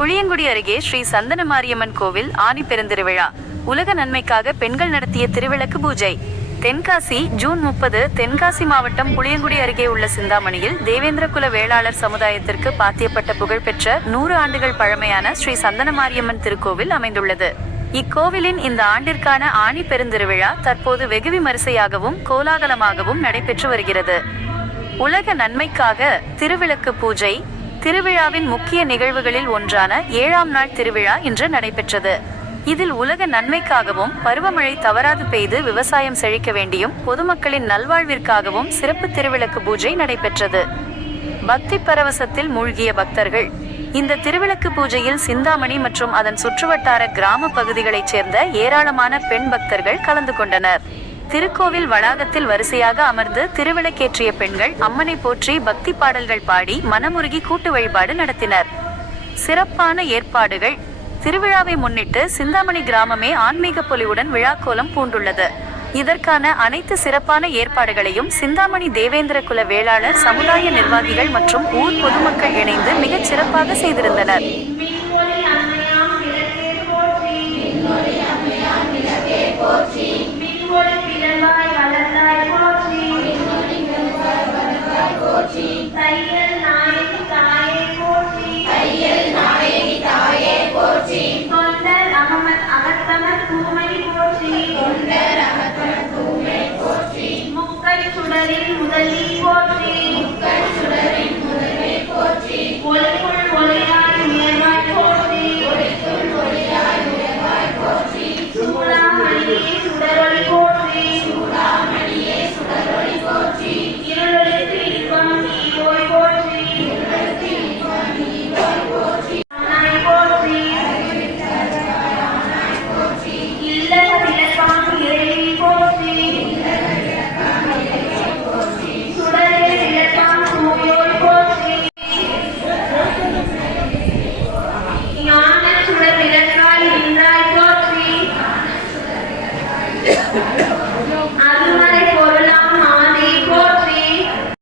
புளியங்குடி அருகே ஸ்ரீ சந்தன மாரியம்மன் கோவில் ஆனி பெருந்திருவிழா. உலக நன்மைக்காக பெண்கள் நடத்திய திருவிளக்கு பூஜை. தென்காசி ஜூன் 30. தென்காசி மாவட்டம் புளியங்குடி அருகே உள்ள சிந்தாமணியில் தேவேந்திரகுல வேளாளர் சமுதாயத்திற்கு பாத்தியப்பட்ட புகழ்பெற்ற 100 ஆண்டுகள் பழமையான ஸ்ரீ சந்தன மாரியம்மன் திருக்கோவில் அமைந்துள்ளது. இக்கோவிலின் இந்த ஆண்டிற்கான ஆனி பெருந்திருவிழா தற்போது வெகு விமரிசையாகவும் கோலாகலமாகவும் நடைபெற்று வருகிறது. உலக நன்மைக்காக திருவிளக்கு பூஜை. திருவிழாவின் முக்கிய நிகழ்வுகளில் ஒன்றான 7ஆம் நாள் திருவிழா இன்று நடைபெற்றது. இதில் உலக நன்மைக்காகவும் பருவமழை தவறாது பெய்து விவசாயம் செழிக்க வேண்டியும் பொதுமக்களின் நல்வாழ்விற்காகவும் சிறப்பு திருவிளக்கு பூஜை நடைபெற்றது. பக்தி பரவசத்தில் மூழ்கிய பக்தர்கள். இந்த திருவிளக்கு பூஜையில் சிந்தாமணி மற்றும் அதன் சுற்றுவட்டார கிராம பகுதிகளைச் சேர்ந்த ஏராளமான பெண் பக்தர்கள் கலந்து கொண்டனர். திருக்கோவில் வளாகத்தில் வரிசையாக அமர்ந்து திருவிளக்கேற்றிய பெண்கள் அம்மனை போற்றி பக்தி பாடல்கள் பாடி மனமுருகி கூட்டு வழிபாடு நடத்தினர். சிறப்பான ஏற்பாடுகள். திருவிழாவை முன்னிட்டு சிந்தாமணி கிராமமே ஆன்மீக பொலிவுடன் விழாக்கோலம் பூண்டுள்ளது. இதற்கான அனைத்து சிறப்பான ஏற்பாடுகளையும் சிந்தாமணி தேவேந்திரகுல வேளாளர் சமுதாய நிர்வாகிகள் மற்றும் ஊர் பொதுமக்கள் இணைந்து மிகச் சிறப்பாக செய்திருந்தனர். முதலில் போற்றி